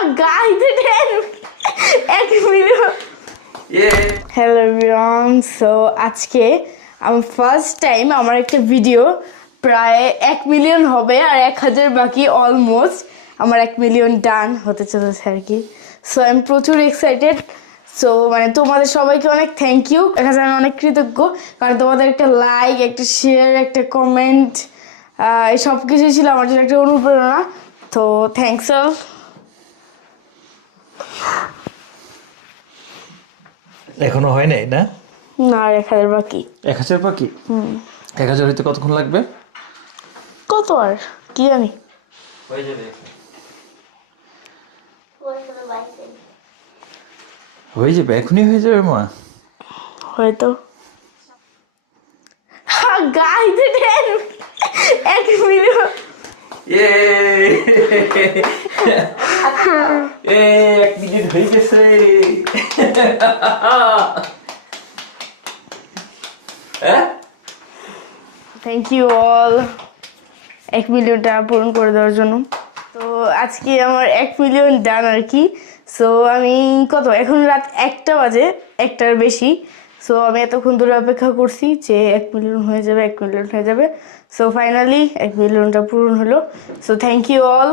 guys, it is 1 million. Hello everyone. So আজকে আমি first time আমার একটা ভিডিও প্রায় 1 মিলিয়ন হবে আর 1000 বাকি অলমোস্ট আমার 1 মিলিয়ন ডান হতে চলেছে আর কি। সো আমি প্রচুর এক্সাইটেড। সো মানে তোমাদের সবাইকে অনেক থ্যাংক ইউ। এখানে আমি অনেক কৃতজ্ঞ কারণ তোমাদের একটা লাইক, একটা শেয়ার, একটা কমেন্ট, এই সব কিছুই ছিল আমার জন্য একটা অনুপ্রেরণা। তো থ্যাংকস অল। এখনো হয় নাই না? না, আর 1000 বাকি। 1000 বাকি? 1000 হইতে কতক্ষণ লাগবে? কত আর কি জানি। হয়ে যাবে। হয়ে যাবে, এখনই হয়ে যাবে মা। হয়তো। Guys, it is 1 million. এক মিনিট হয়ে গেছে। থ্যাংক ইউ অল 1 মিলিয়ন টাকা পূরণ করে দেওয়ার জন্য। তো আজকে আমার 1 মিলিয়ন ডান আর কি। সো আমি এখন রাত 1টা বাজে, 1টার বেশি। সো আমি এতক্ষণ ধরে অপেক্ষা করছি যে 1 মিলিয়ন হয়ে যাবে, 1 মিলিয়ন হয়ে যাবে। সো ফাইনালি 1 মিলিয়নটা পূরণ হলো। So thank you all.